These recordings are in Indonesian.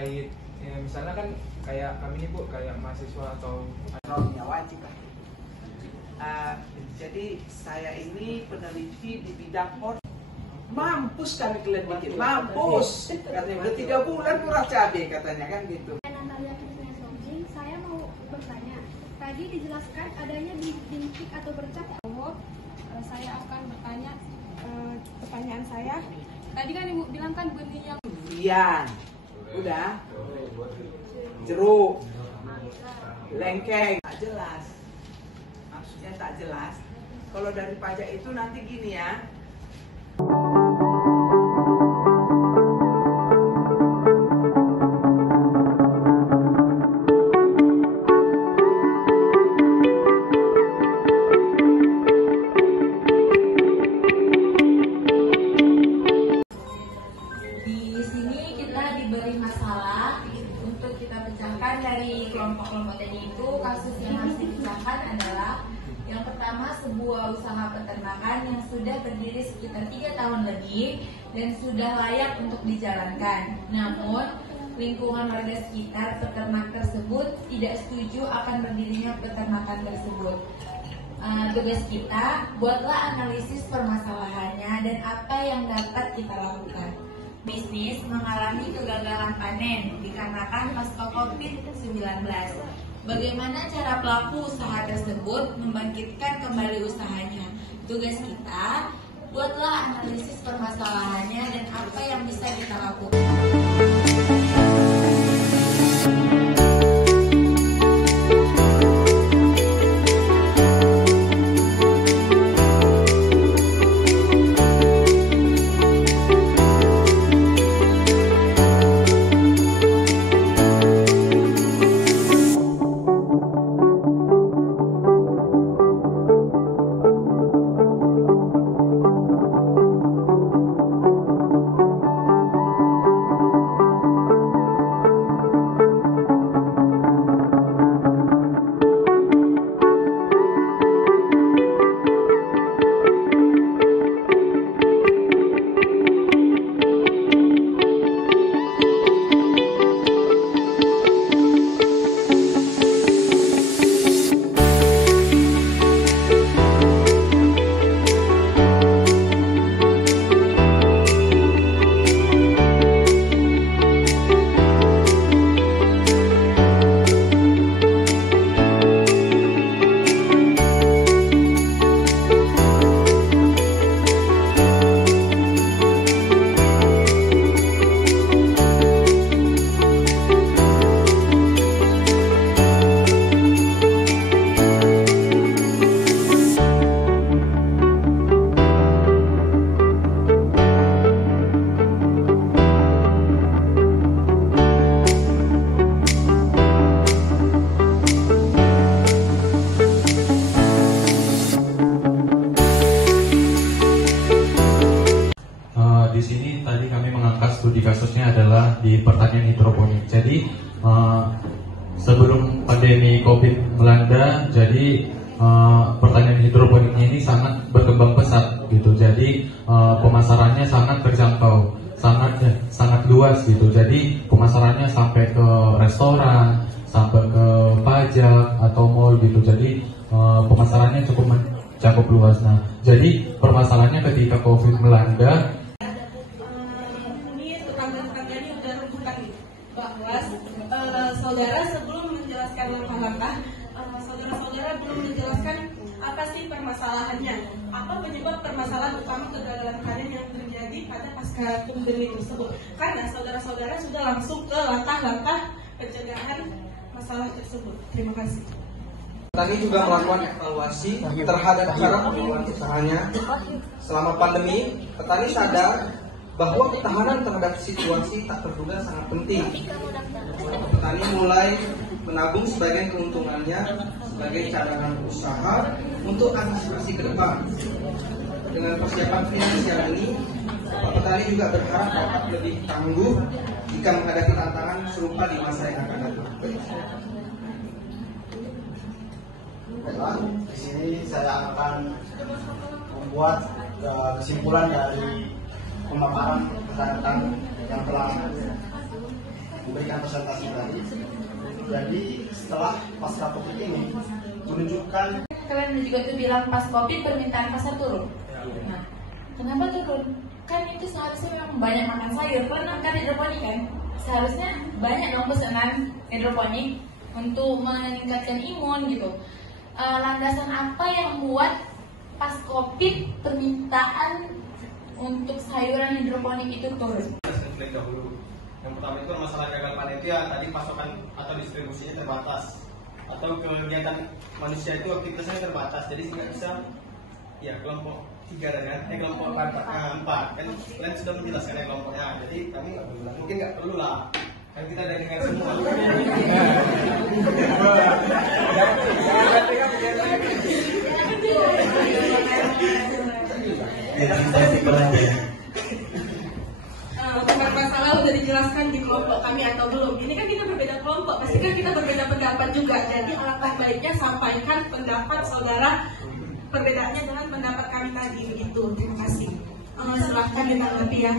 terkait ya, misalnya kan kayak kami ini Bu, kayak mahasiswa atau ya wajib. Jadi saya ini peneliti di bidang mampus kami kalian bikin, mampus katanya udah 3 bulan murah cabai katanya kan gitu. Saya mau bertanya, tadi dijelaskan adanya bintik atau bercak. Saya akan bertanya pertanyaan saya. Tadi kan Ibu bilang kan benih yang durian, udah, jeruk, lengkeng, tak jelas. Maksudnya tak jelas. Kalau dari pajak itu nanti gini ya. Di sini kita diberi masalah untuk kita pecahkan dari kelompok-kelompok tadi itu. Kasus yang harus dipecahkan adalah yang pertama, sebuah usaha peternakan yang sudah berdiri sekitar 3 tahun lebih dan sudah layak untuk dijalankan. Namun, lingkungan warga sekitar peternak tersebut tidak setuju akan berdirinya peternakan tersebut. Tugas kita, buatlah analisis permasalahannya dan apa yang dapat kita lakukan. Bisnis mengalami kegagalan panen dikarenakan pasca COVID-19. Bagaimana cara pelaku usaha tersebut membangkitkan kembali usahanya? Tugas kita, buatlah analisis permasalahannya dan apa yang bisa kita lakukan. Di sini tadi kami mengangkat studi kasusnya adalah di pertanian hidroponik. Jadi sebelum pandemi COVID melanda, jadi pertanian hidroponik ini sangat berkembang pesat gitu. Jadi pemasarannya sangat terjangkau, sangat luas gitu. Jadi pemasarannya sampai ke restoran, sampai ke pajak atau mall gitu. Jadi pemasarannya cukup mencakup luas. Nah, jadi permasalahannya ketika COVID melanda, saudara sebelum menjelaskan langkah-langkah, saudara-saudara belum menjelaskan apa sih permasalahannya, apa penyebab permasalahan utama kegagalan panen yang terjadi pada pasca pandemi tersebut. Karena saudara-saudara sudah langsung ke langkah-langkah pencegahan masalah tersebut. Terima kasih. Petani juga melakukan evaluasi terhadap cara pengelolaan usahanya selama pandemi. Petani sadar bahwa ketahanan terhadap situasi tak terduga sangat penting. Petani mulai menabung sebagian keuntungannya sebagai cadangan usaha untuk antisipasi ke depan. Dengan persiapan finansial ini, Bapak petani juga berharap dapat lebih tangguh jika menghadapi tantangan serupa di masa yang akan datang. Di sini saya akan membuat kesimpulan dari pemaparan rekan-rekan yang telah memberikan presentasi tadi. Jadi setelah pasca COVID ini menunjukkan kalian juga tuh bilang pas COVID permintaan pasar turun. Nah, kenapa turun? Kan itu seharusnya memang banyak makan sayur, kan hidroponik kan. Seharusnya banyak dong pesanan hidroponik untuk meningkatkan imun gitu. Landasan apa yang buat pas COVID permintaan untuk sayuran hidroponik itu turun? Yang pertama itu masalah gagal panen itu ya tadi pasokan atau distribusinya terbatas, atau kegiatan manusia itu aktivitasnya terbatas, jadi nggak bisa ya kelompok 3 kan, kelompok 4 kan kalian sudah menjelaskan ya kelompoknya, jadi kami mungkin nggak perlu lah kan kita udah dengar semua. Masalah udah dijelaskan di kelompok kami atau belum? Ini kan kita berbeda kelompok, pasti kan kita berbeda pendapat juga. Jadi alangkah baiknya sampaikan pendapat saudara, perbedaannya dengan pendapat kami tadi. Begitu. Terima kasih. Silahkan ditanggapi ya.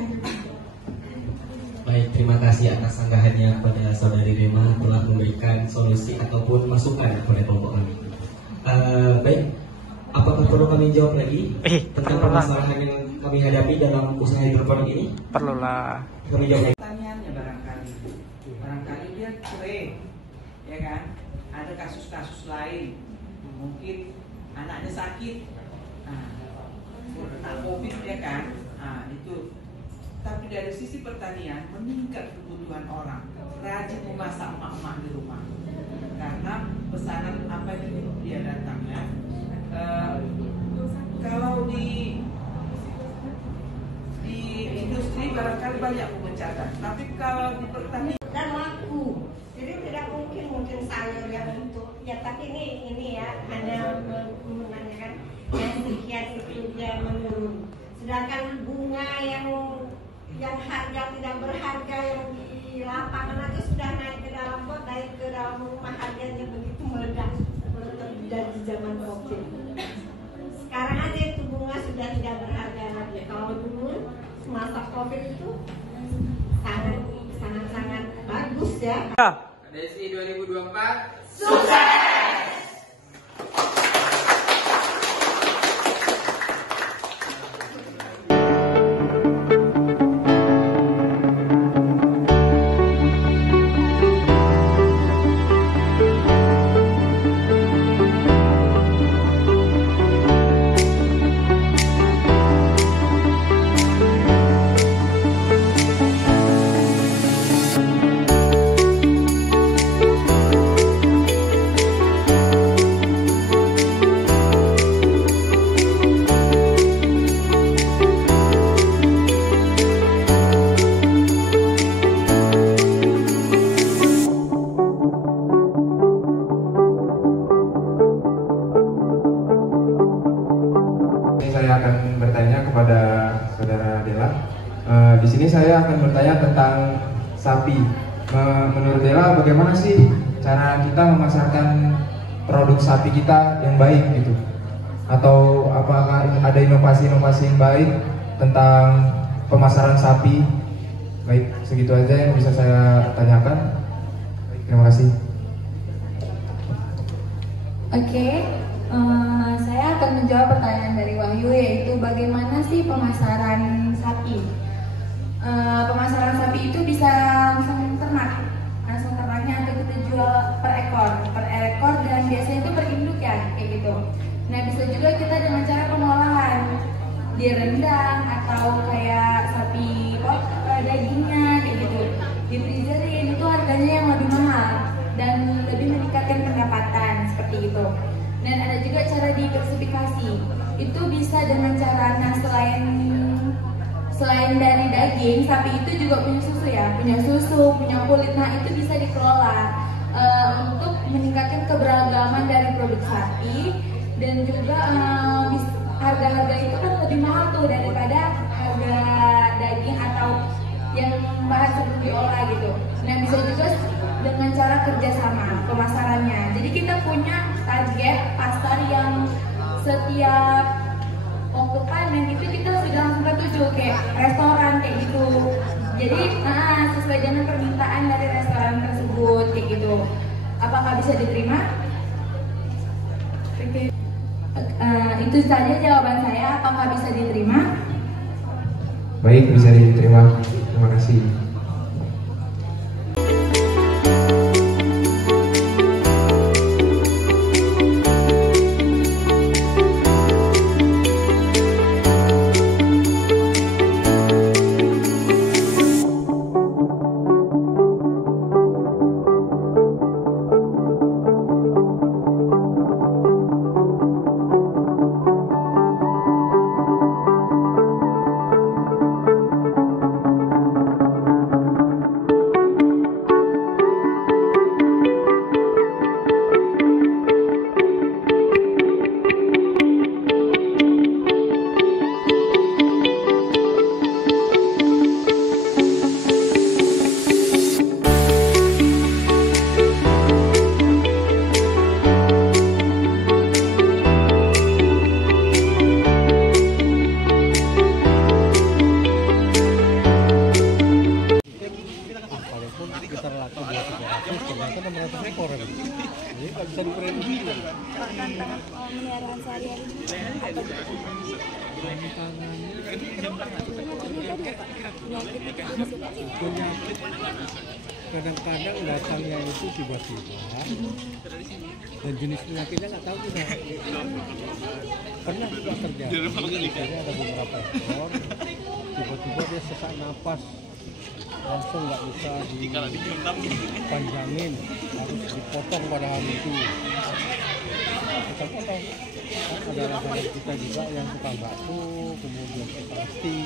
Baik, terima kasih atas sanggahannya kepada saudari Rema telah memberikan solusi ataupun masukan kepada kelompok kami. Baik, apakah perlu kami jawab lagi tentang permasalahan yang kami hadapi dalam usaha hidroponik ini? Perlulah. Kami jawab lagi. Pertanyaannya barangkali dia cerai, ya kan? Ada kasus-kasus lain, mungkin anaknya sakit, nah COVID ya kan? Nah itu. Tapi dari sisi pertanian meningkat kebutuhan orang, rajin memasak emak-emak di rumah, karena pesanan apa yang dia datangnya. Kalau di industri barangkali banyak pemecatan, tapi kalau di pertanian dan laku, jadi tidak mungkin sayur yang untuk ya, tapi ini ya hanya menanyakan yang sekian itu dia menurun, sedangkan bunga yang harga tidak berharga yang di lapangan aja sudah naik ke dalam pot, naik ke dalam rumah, harganya begitu meledak dari zaman COVID. Sekarang aja itu bunga sudah tidak berharga lagi. Kalau dulu masa COVID itu sangat bagus ya. Desi 2024 sukses. Saya akan bertanya kepada saudara Dela. Di sini saya akan bertanya tentang sapi. Menurut Dela, bagaimana sih cara kita memasarkan produk sapi kita yang baik gitu? Atau apakah ada inovasi-inovasi yang baik tentang pemasaran sapi? Baik, segitu aja yang bisa saya tanyakan. Baik, terima kasih. Oke. Saya akan menjawab pertanyaan dari Wahyu, yaitu bagaimana sih pemasaran sapi. Pemasaran sapi itu bisa langsung ternaknya atau kita jual per ekor dan biasanya itu per induk ya, kayak gitu. Nah bisa juga kita dengan cara pengolahan direndam atau kayak sapi dagingnya kayak gitu, di freezerin, itu harganya yang lebih mahal dan lebih meningkatkan pendapatan seperti itu. Dan ada juga cara diversifikasi, itu bisa dengan cara, nah selain dari daging, sapi itu juga punya susu, punya kulit, nah itu bisa dikelola untuk meningkatkan keberagaman dari produk sapi. Dan juga harga-harga itu kan lebih mahal tuh daripada harga daging atau yang bahan sebelum diolah gitu. Nah bisa juga dengan cara kerjasama pemasarannya. Jadi kita punya target pasar yang setiap waktu panen itu kita sudah langsung tertuju kayak restoran kayak gitu. Jadi sesuai dengan permintaan dari restoran tersebut kayak gitu. Apakah bisa diterima? Itu saja jawaban saya. Apakah bisa diterima? Baik, bisa diterima. Terima kasih. Pemeliharaan sehari-hari penyakit kadang-kadang datangnya itu tiba-tiba dan jenis penyakitnya nggak tahu kita. Pernah juga terjadi misalnya ada beberapa ekor tiba-tiba dia sesak napas langsung nggak bisa dipanjangin, harus dipotong pada hari itu. Kita ada saudara kita juga yang suka batuk, kemudian pasti.